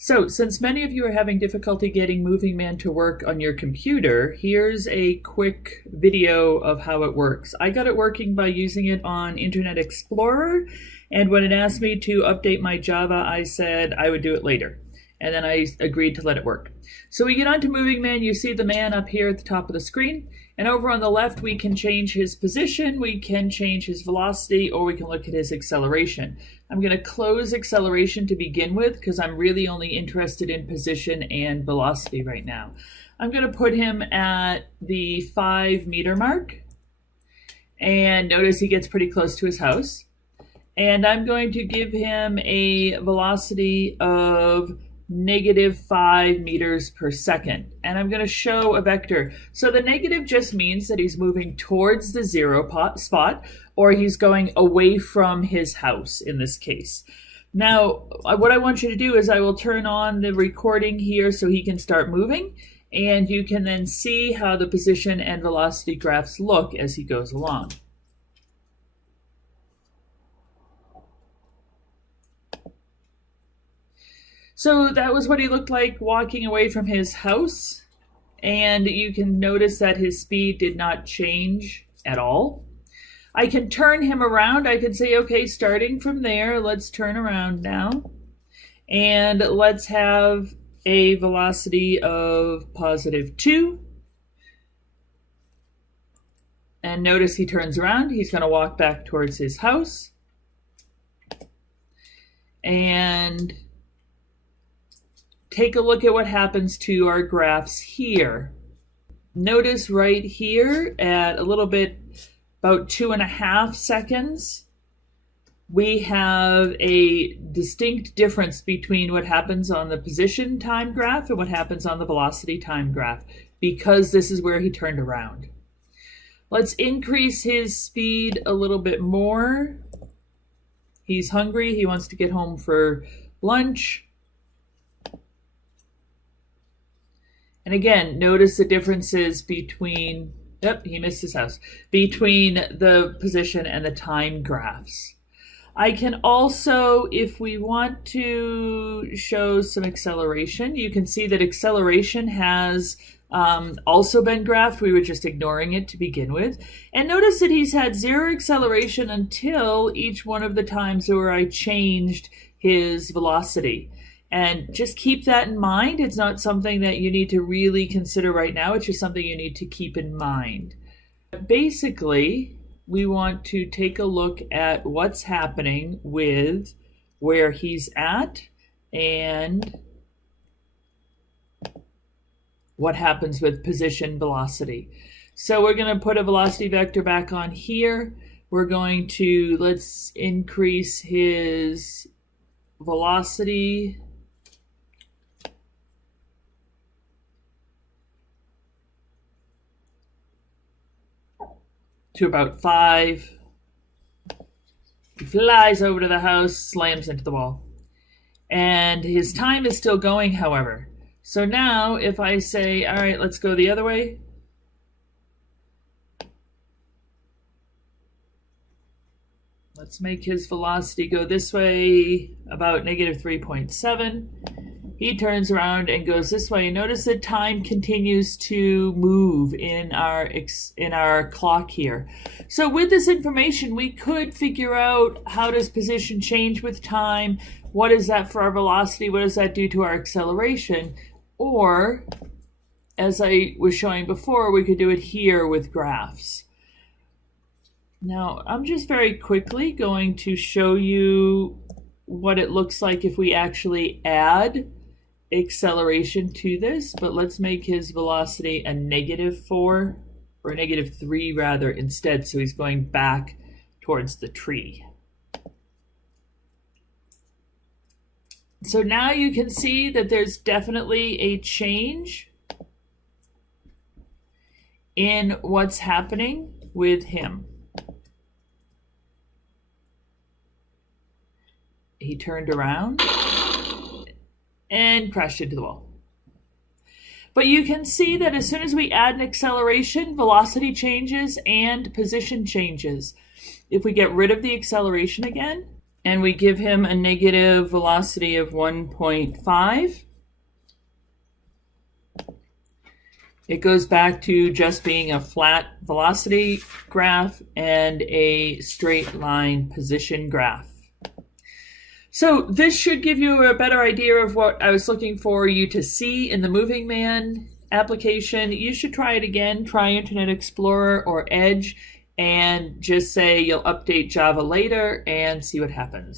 So, since many of you are having difficulty getting Moving Man to work on your computer, here's a quick video of how it works. I got it working by using it on Internet Explorer, and when it asked me to update my Java, I said I would do it later. And then I agreed to let it work. So we get on to Moving Man. You see the man up here at the top of the screen. And over on the left, we can change his position, we can change his velocity, or we can look at his acceleration. I'm going to close acceleration to begin with because I'm really only interested in position and velocity right now. I'm going to put him at the 5-meter mark. And notice he gets pretty close to his house. And I'm going to give him a velocity of -5 meters per second. And I'm going to show a vector. So the negative just means that he's moving towards the zero spot, or he's going away from his house in this case. Now, what I want you to do is I will turn on the recording here so he can start moving, and you can then see how the position and velocity graphs look as he goes along. So that was what he looked like walking away from his house. And you can notice that his speed did not change at all. I can turn him around. I can say, okay, starting from there, let's turn around now. And let's have a velocity of +2. And notice he turns around. He's going to walk back towards his house. And take a look at what happens to our graphs here. Notice right here at a little bit, about 2.5 seconds, we have a distinct difference between what happens on the position time graph and what happens on the velocity time graph, because this is where he turned around. Let's increase his speed a little bit more. He's hungry. He wants to get home for lunch. And again, notice the differences between, he missed his house, between the position and the time graphs. I can also, if we want to show some acceleration, you can see that acceleration has also been graphed. We were just ignoring it to begin with. And notice that he's had 0 acceleration until each one of the times where I changed his velocity. And just keep that in mind. It's not something that you need to really consider right now. It's just something you need to keep in mind. Basically, we want to take a look at what's happening with where he's at and what happens with position velocity. So we're going to put a velocity vector back on here. We're going to, let's increase his velocity to about 5. He flies over to the house, slams into the wall. And his time is still going, however. So now if I say, all right, let's go the other way. Let's make his velocity go this way, about -3.7. He turns around and goes this way. Notice that time continues to move in our clock here. So with this information, we could figure out how does position change with time? What is that for our velocity? What does that do to our acceleration? Or, as I was showing before, we could do it here with graphs. Now, I'm just very quickly going to show you what it looks like if we actually add acceleration to this, but let's make his velocity a -4, or -3 rather, instead, so he's going back towards the tree. So now you can see that there's definitely a change in what's happening with him. He turned around and crashed into the wall. But you can see that as soon as we add an acceleration, velocity changes and position changes. If we get rid of the acceleration again, and we give him a negative velocity of 1.5. It goes back to just being a flat velocity graph and a straight line position graph. So this should give you a better idea of what I was looking for you to see in the Moving Man application. You should try it again. Try Internet Explorer or Edge and just say you'll update Java later and see what happens.